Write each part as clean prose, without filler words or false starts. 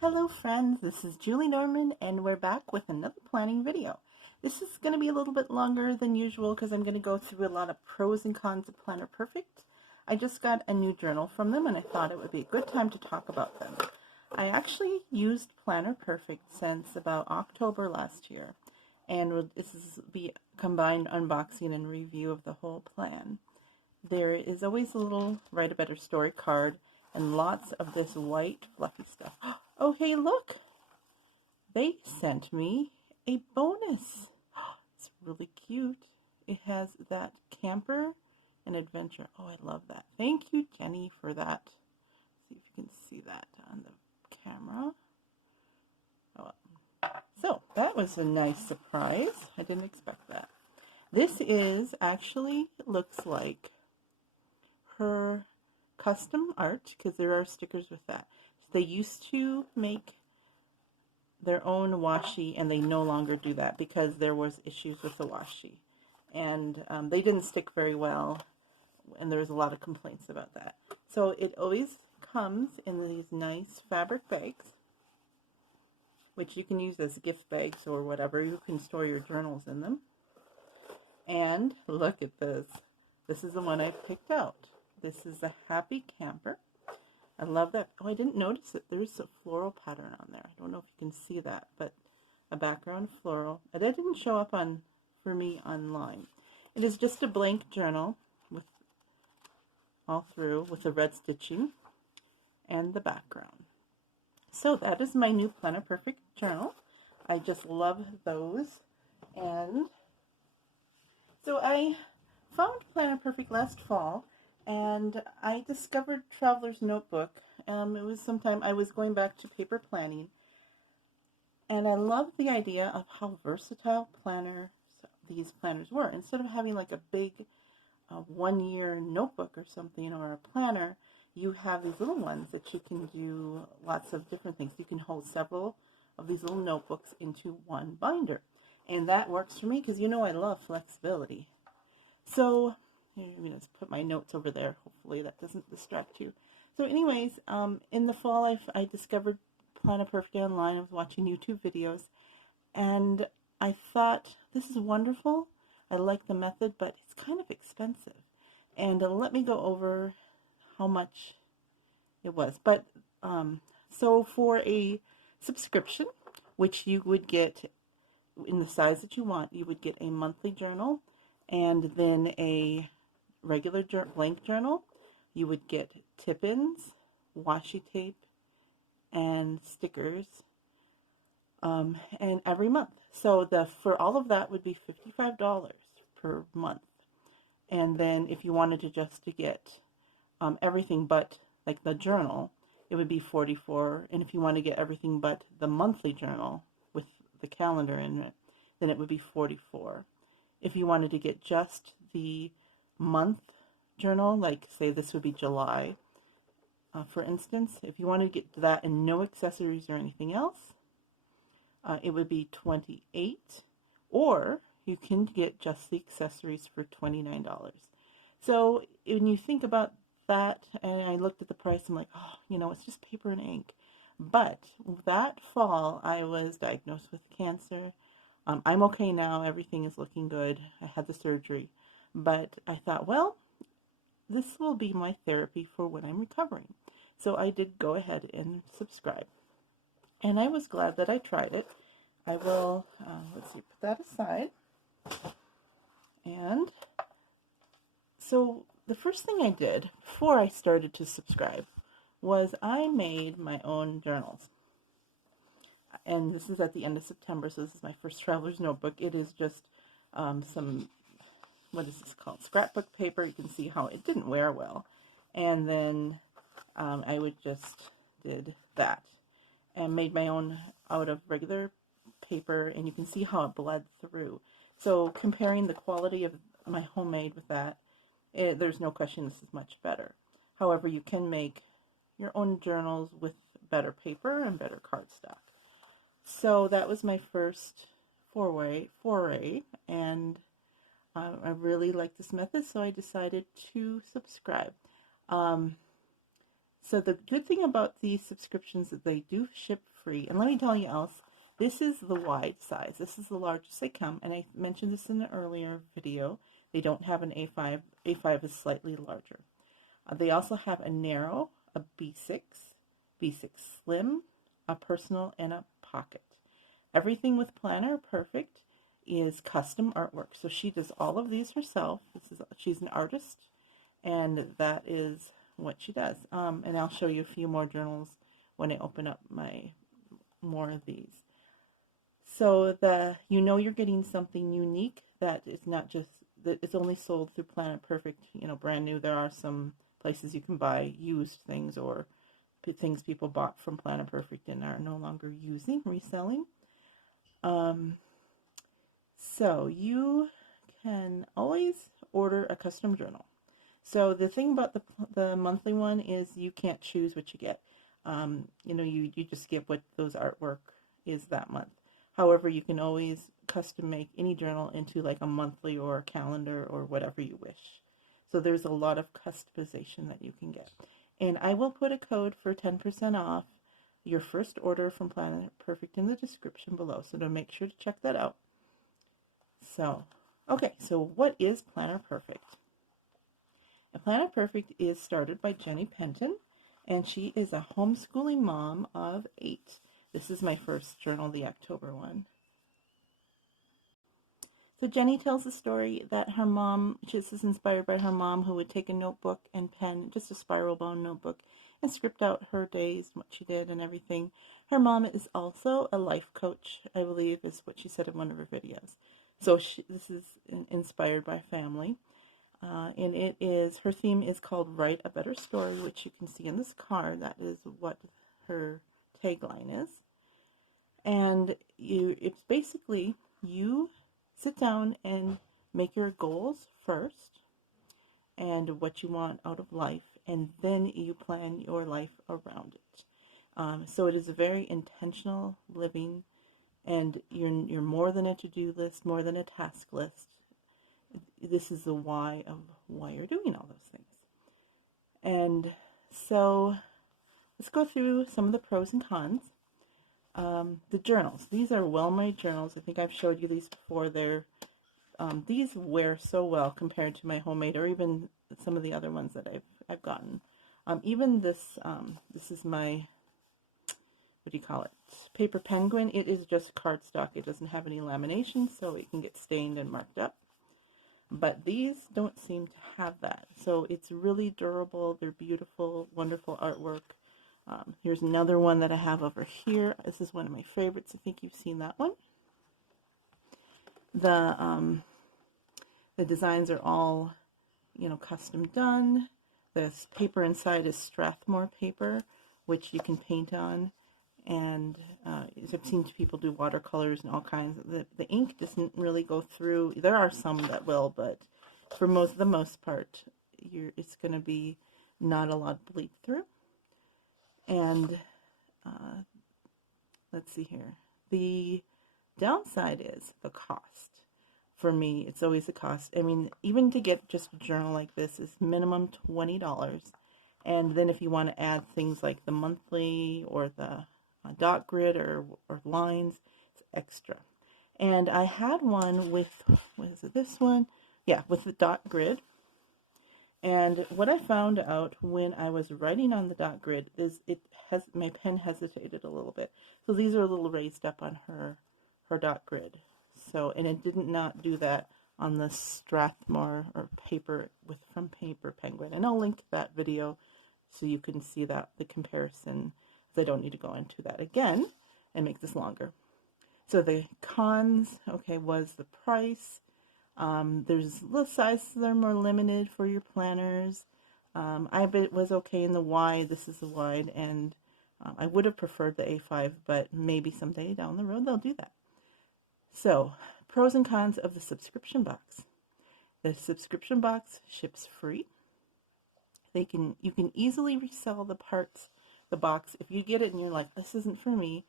Hello friends, this is Julie Norman and we're back with another planning video. This is going to be a little bit longer than usual because I'm going to go through a lot of pros and cons of Planner Perfect. I just got a new journal from them and I thought it would be a good time to talk about them. I actually used Planner Perfect since about October last year, and this is be combined unboxing and review of the whole plan. There is always a little Write a Better Story card and lots of this white fluffy stuff. Oh, hey, look! They sent me a bonus. It's really cute. It has that camper and adventure. Oh, I love that. Thank you, Jenny, for that. See if you can see that on the camera. Oh, so that was a nice surprise. I didn't expect that. This is actually, looks like her custom art, because there are stickers with that. So they used to make their own washi and they no longer do that because there was issues with the washi, and they didn't stick very well, and there was a lot of complaints about that. So it always comes in these nice fabric bags, which you can use as gift bags or whatever. You can store your journals in them. And look at this. This is the one I picked out. This is a Happy Camper. I love that. Oh, I didn't notice it. There's a floral pattern on there. I don't know if you can see that, but a background floral. That didn't show up for me online. It is just a blank journal with all through with the red stitching and the background. So that is my new Planner Perfect journal. I just love those. And so I found Planner Perfect last fall, and I discovered Traveler's Notebook. It was sometime I was going back to paper planning, and I loved the idea of how versatile these planners were. Instead of having like a big 1-year notebook or something, or a planner, you have these little ones that you can do lots of different things. You can hold several of these little notebooks into one binder, and that works for me because you know I love flexibility. So I'm going to put my notes over there. Hopefully that doesn't distract you. So anyways, in the fall I discovered Planner Perfect online. I was watching YouTube videos, and I thought, this is wonderful. I like the method, but it's kind of expensive. And let me go over how much it was. But so for a subscription, which you would get in the size that you want, you would get a monthly journal and then a regular blank journal. You would get tip-ins, washi tape, and stickers, and every month. So for all of that would be $55 per month. And then if you wanted to get everything but like the journal, it would be $44. And if you want to get everything but the monthly journal with the calendar in it, then it would be $44. If you wanted to get just the month journal, like say this would be July, for instance, if you want to get that and no accessories or anything else, it would be $28. Or you can get just the accessories for $29. So when you think about that, and I looked at the price, I'm like, oh, it's just paper and ink. But that fall, I was diagnosed with cancer. I'm okay now. Everything is looking good. I had the surgery. But I thought, well, this will be my therapy for when I'm recovering. So I did go ahead and subscribe. And I was glad that I tried it. I will, let's see, put that aside. And so the first thing I did before I started to subscribe was I made my own journals. And this is at the end of September, so this is my first Traveler's Notebook. It is just some, what is this called? Scrapbook paper. You can see how it didn't wear well. And then I did that and made my own out of regular paper, and you can see how it bled through. So comparing the quality of my homemade with that, there's no question this is much better. However, you can make your own journals with better paper and better cardstock. So that was my first foray, and I really like this method, so I decided to subscribe. So the good thing about these subscriptions is they do ship free. And let me tell you else, this is the wide size. This is the largest they come. And I mentioned this in an earlier video. They don't have an A5. A5 is slightly larger. They also have a narrow, a B6, B6 Slim, a personal, and a pocket. Everything with Planner Perfect is custom artwork. So she does all of these herself. She's an artist, and that is what she does. And I'll show you a few more journals when I open up more of these. So you're getting something unique that is not just that it's only sold through Planet Perfect. Brand new. There are some places you can buy used things or things people bought from Planet Perfect and are no longer reselling. So you can always order a custom journal. So the thing about the monthly one is you can't choose what you get. You just get what those artwork is that month. However, you can always custom make any journal into like a monthly or a calendar or whatever you wish. So there's a lot of customization that you can get. And I will put a code for 10% off your first order from Planet Perfect in the description below. So make sure to check that out. So what is Planner Perfect? And Planner Perfect is started by Jenny Penton, and she is a homeschooling mom of 8. This is my first journal, the October one. So Jenny tells the story that her mom, this is inspired by her mom, who would take a notebook and pen, just a spiral bound notebook, and script out her days, what she did and everything. Her mom is also a life coach, I believe is what she said in one of her videos. So this is inspired by family. And her theme is called Write a Better Story, which you can see in this card. That is what her tagline is. And it's basically you sit down and make your goals first and what you want out of life, and then you plan your life around it. So it is a very intentional living, and you're more than a to-do list, more than a task list. This is the why of why you're doing all those things. And so let's go through some of the pros and cons. The journals. These are well-made journals. I think I've showed you these before. These wear so well compared to my homemade, or even some of the other ones that I've gotten. Even this is my, what do you call it? Paper Penguin. It is just cardstock. It doesn't have any lamination, so it can get stained and marked up. But these don't seem to have that. So it's really durable. They're beautiful, wonderful artwork. Here's another one that I have over here. This is one of my favorites. I think you've seen that one. The designs are all, custom done. The paper inside is Strathmore paper, which you can paint on. And I've seen people do watercolors and all kinds. The ink doesn't really go through. There are some that will, but for the most part, it's going to be not a lot bleed through. And let's see here. The downside is the cost. For me, it's always a cost. I mean, even to get just a journal like this is minimum $20. And then if you want to add things like the monthly or the dot grid or lines, it's extra. And I had one with, this one? Yeah, with the dot grid. And what I found out when I was writing on the dot grid is my pen hesitated a little bit. So these are a little raised up on her dot grid. So, and it did not do that on the Strathmore or paper from Paper Penguin. And I'll link to that video so you can see the comparison. I don't need to go into that again and make this longer. So the cons, was the price. There's the sizes that are more limited for your planners. I bet it was okay in the wide. This is the wide, and I would have preferred the A5, but maybe someday down the road they'll do that. So, pros and cons of the subscription box. The subscription box ships free. You can easily resell the box. If you get it and you're like, this isn't for me,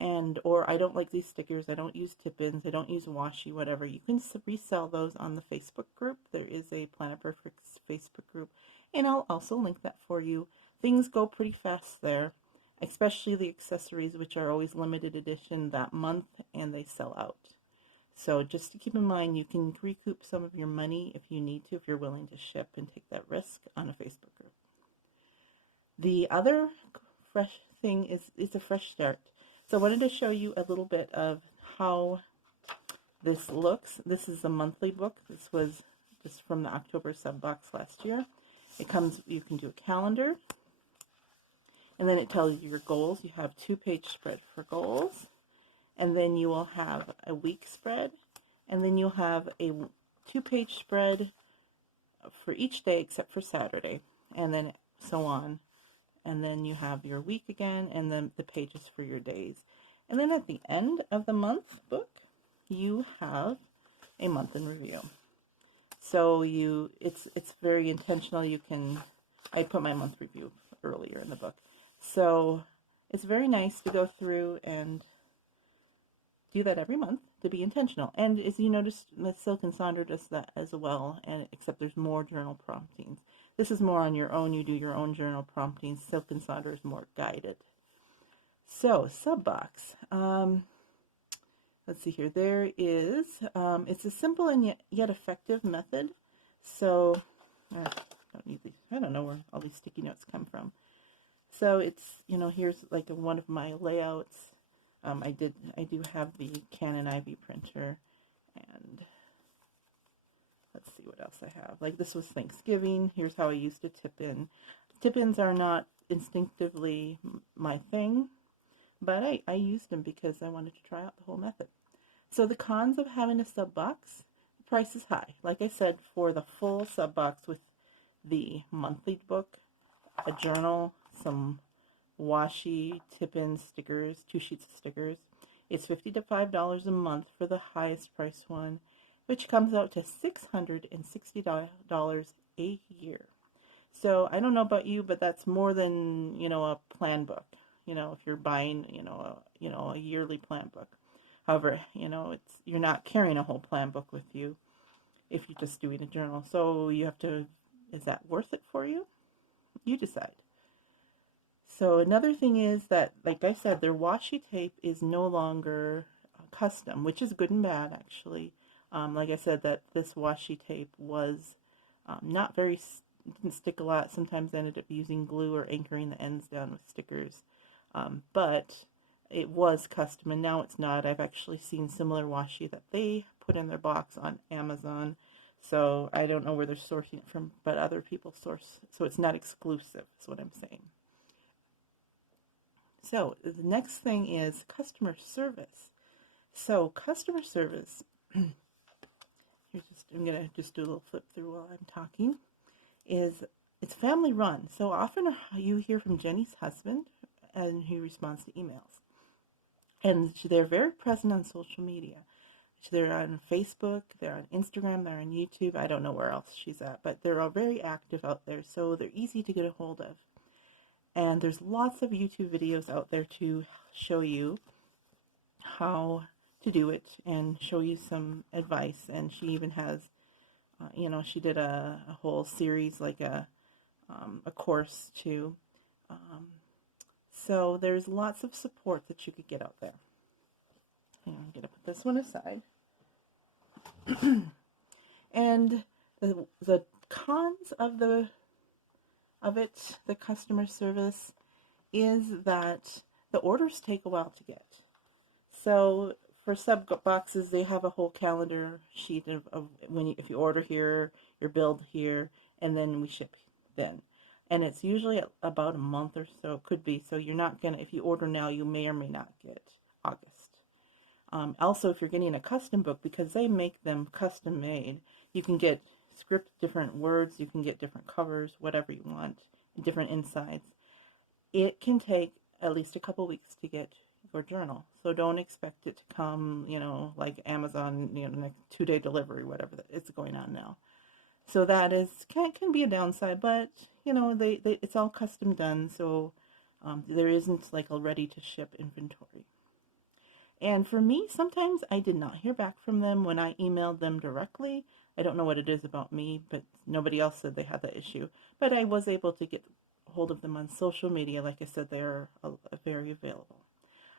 or I don't like these stickers, I don't use tip-ins, I don't use washi, whatever, you can resell those on the Facebook group. There is a Planet Perfect Facebook group, and I'll also link that for you. things go pretty fast there, especially the accessories, which are always limited edition that month, and they sell out. So just to keep in mind, you can recoup some of your money if you need to, if you're willing to ship and take that risk on a Facebook group. The other fresh thing is it's a fresh start. So I wanted to show you a little bit of how this looks. This is a monthly book. This was just from the October sub box last year. It comes, you can do a calendar, and then it tells you your goals. You have 2-page spread for goals, and then you will have a week spread, and then you'll have a 2-page spread for each day except for Saturday, and then so on. And then you have your week again, and then the pages for your days. And then at the end of the month book, you have a month in review. So it's very intentional. I put my month review earlier in the book. So it's very nice to go through and do that every month, to be intentional. And as you notice, the Silk and Sandra does that as well, and except there's more journal promptings. This is more on your own. You do your own journal promptings. Silk and Sandra is more guided. So, sub-box. Let's see here. There is, it's a simple and yet effective method. So, I don't need these. I don't know where all these sticky notes come from. So it's, here's like one of my layouts. I do have the Canon IV printer, and let's see what else I have. Like this was Thanksgiving. Here's how I used to tip in. Tip-ins are not instinctively my thing, but I used them because I wanted to try out the whole method. So the cons of having a sub box: the price is high. Like I said, for the full sub box with the monthly book, a journal, some washi, tip-in stickers, 2 sheets of stickers, it's $50 to $5 a month for the highest price one, which comes out to $660 a year. So I don't know about you, but that's more than, a plan book. If you're buying, a yearly plan book. However, you're not carrying a whole plan book with you if you're just doing a journal. So you have to, is that worth it for you? You decide. So another thing is that, like I said, their washi tape is no longer custom, which is good and bad, actually. Like I said, that this washi tape was not very, didn't stick a lot. Sometimes I ended up using glue or anchoring the ends down with stickers. But it was custom, and now it's not. I've actually seen similar washi that they put in their box on Amazon. So I don't know where they're sourcing it from, but other people source. So it's not exclusive, is what I'm saying. So the next thing is customer service. So customer service, I'm going to just do a little flip through while I'm talking, it's family run. So often you hear from Jenny's husband, and he responds to emails. And they're very present on social media. They're on Facebook, they're on Instagram, they're on YouTube. I don't know where else she's at, but they're all very active out there, so they're easy to get a hold of. And there's lots of YouTube videos out there to show you how to do it and show you some advice. And she even has, she did a whole series, like a course too. So there's lots of support that you could get out there. I'm going to put this one aside. And the cons of the customer service is that the orders take a while to get. So for sub boxes, they have a whole calendar sheet of if you order here, you're billed here, and then we ship then. And it's usually about a month or so, it could be. So you're not gonna, if you order now, you may or may not get August. Also, if you're getting a custom book, because they make them custom made, you can get script different words, you can get different covers, whatever you want, different insides. It can take at least a couple weeks to get your journal. So don't expect it to come, like Amazon, next 2-day delivery, whatever it's going on now. So that can be a downside, but it's all custom done, so there isn't like a ready to ship inventory. And for me, sometimes I did not hear back from them when I emailed them directly. I don't know what it is about me, but nobody else said they had that issue. But I was able to get hold of them on social media, like I said, they're very available.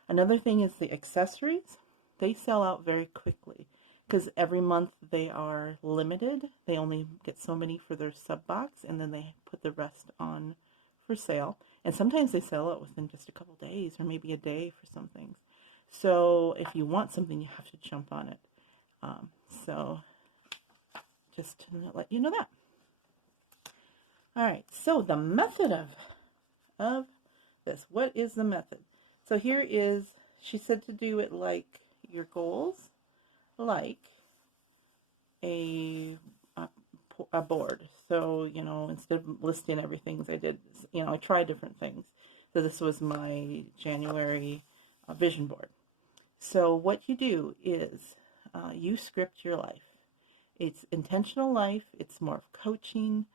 Another thing is the accessories. They sell out very quickly because every month they are limited. They only get so many for their sub box, and then they put the rest on for sale. And sometimes they sell out within just a couple days or maybe a day for some things. So if you want something, you have to jump on it. So just to let you know that. All right, so the method of this. What is the method? So here is, she said to do it like your goals, like a board. So, you know, instead of listing everything, I did, you know, I tried different things. So this was my January vision board. So what you do is you script your life. It's intentional life. It's more of coaching.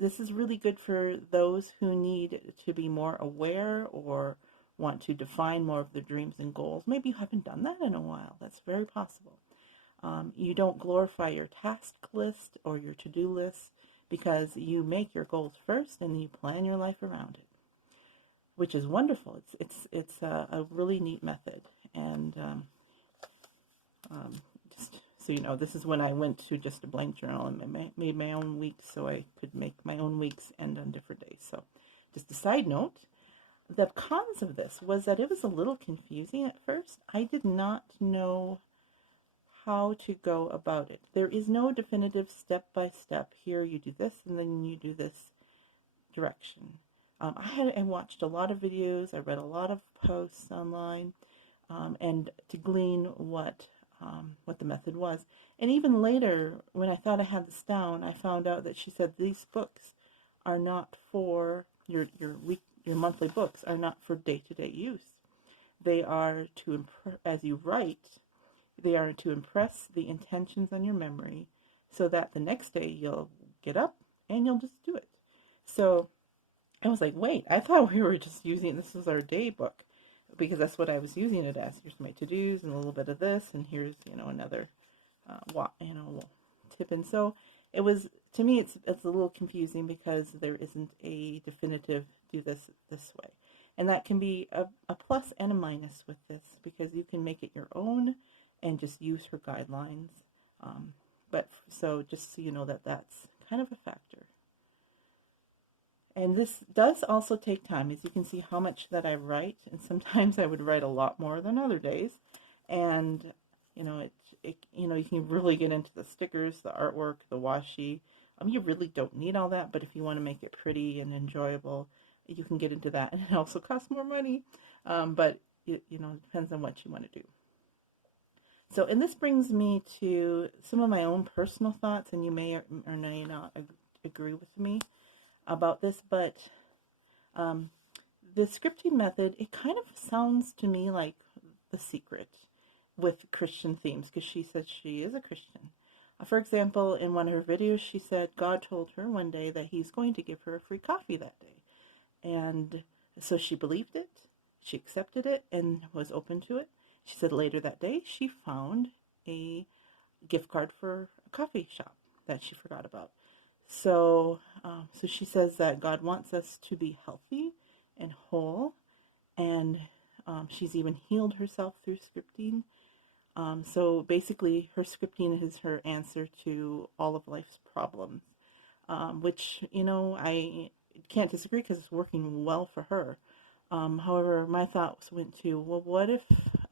This is really good for those who need to be more aware or want to define more of their dreams and goals. Maybe you haven't done that in a while. That's very possible. You don't glorify your task list or your to-do list because you make your goals first and you plan your life around it, which is wonderful. It's a really neat method. And just so you know, this is when I went to just a blank journal and made my own weeks so I could make my own weeks end on different days. So just a side note, the cons of this was that it was a little confusing at first. I did not know how to go about it. There is no definitive step-by-step. Here you do this and then you do this direction. I watched a lot of videos. I read a lot of posts online and to glean what the method was. And even later, when I thought I had this down, I found out that she said these books are not for your monthly books are not for day-to-day use. They are to as you write, they are to impress the intentions on your memory so that the next day you'll get up and you'll just do it. So I was like, wait, I thought we were just using, this was our day book, because that's what I was using it as. Here's my to-dos and a little bit of this, and here's, you know, another, tip. And so it was, to me, it's a little confusing because there isn't a definitive do this way. And that can be a plus and a minus with this because you can make it your own and just use her guidelines. But so just so you know that that's kind of a factor. And this does also take time, as you can see how much that I write, and sometimes I would write a lot more than other days. And you know, you can really get into the stickers, the artwork, the washi. You really don't need all that, but if you want to make it pretty and enjoyable, you can get into that. And it also costs more money, but it depends on what you want to do. So, and this brings me to some of my own personal thoughts, and you may or may not agree with me about this, but the scripting method, it kind of sounds to me like The Secret with Christian themes, because she said she is a Christian. For example, in one of her videos, she said God told her one day that he's going to give her a free coffee that day. And so she believed it, she accepted it, and was open to it. She said later that day she found a gift card for a coffee shop that she forgot about. So, so she says that God wants us to be healthy and whole, and she's even healed herself through scripting. So basically, her scripting is her answer to all of life's problems, which, I can't disagree because it's working well for her. However, my thoughts went to, well, what if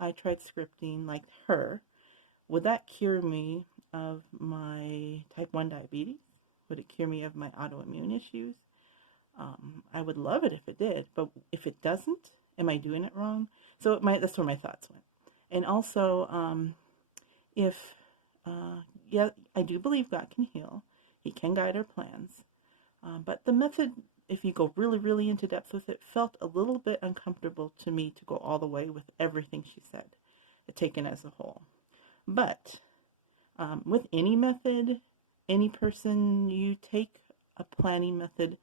I tried scripting like her? Would that cure me of my type 1 diabetes? Would it cure me of my autoimmune issues? I would love it if it did, but if it doesn't, am I doing it wrong? So that's where my thoughts went. And also, I do believe God can heal. He can guide our plans. But the method, if you go really, really into depth with it, felt a little bit uncomfortable to me to go all the way with everything she said, taken as a whole. But with any method, any person, you take a planning method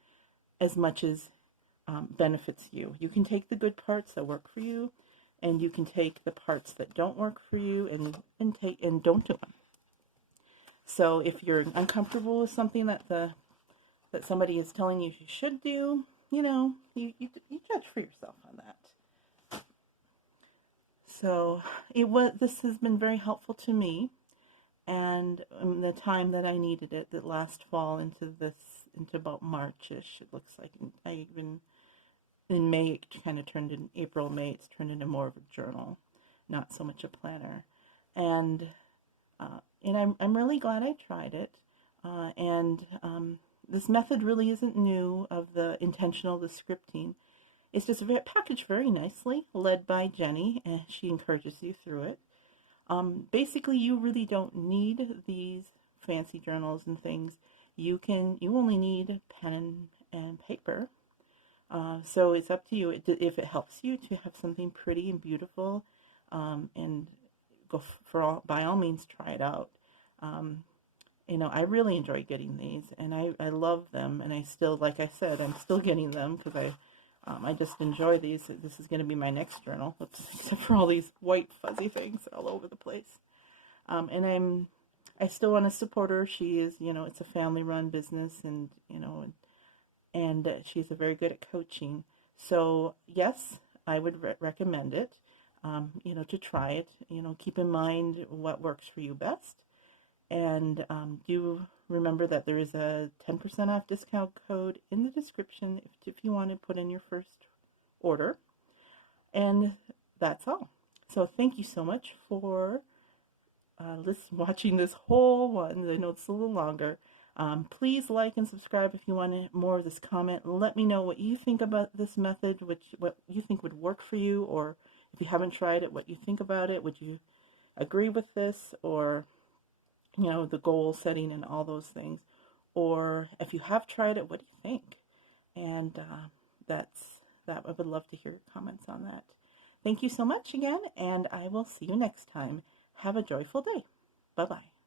as much as benefits you. You can take the good parts that work for you, and you can take the parts that don't work for you and don't do them. So if you're uncomfortable with something that the that somebody is telling you should do, you judge for yourself on that. So this has been very helpful to me, and the time that I needed it, that last fall into about March-ish, it looks like. I even in May, it kind of turned in April, May, it's turned into more of a journal, not so much a planner. And I'm really glad I tried it. This method really isn't new, of the scripting. It's just packaged very nicely, led by Jenny, and she encourages you through it. Basically, you really don't need these fancy journals and things. You only need pen and paper. So it's up to you. If it helps you to have something pretty and beautiful, and by all means, try it out. I really enjoy getting these, and I love them, and I still, like I said, I'm still getting them because I just enjoy these. This is going to be my next journal, except for all these white fuzzy things all over the place. I still want to support her. She is, it's a family-run business, and she's very good at coaching. So yes, I would recommend it. To try it. Keep in mind what works for you best. And do remember that there is a 10% off discount code in the description if you want to put in your first order. And that's all. So thank you so much for watching this whole one. I know it's a little longer. Please like and subscribe if you want more of this. Comment. Let me know what you think about this method, what you think would work for you, or if you haven't tried it, what you think about it. Would you agree with this, or the goal setting and all those things? Or if you have tried it, what do you think? And that I would love to hear your comments on that. Thank you so much again, and I will see you next time. Have a joyful day. Bye-bye.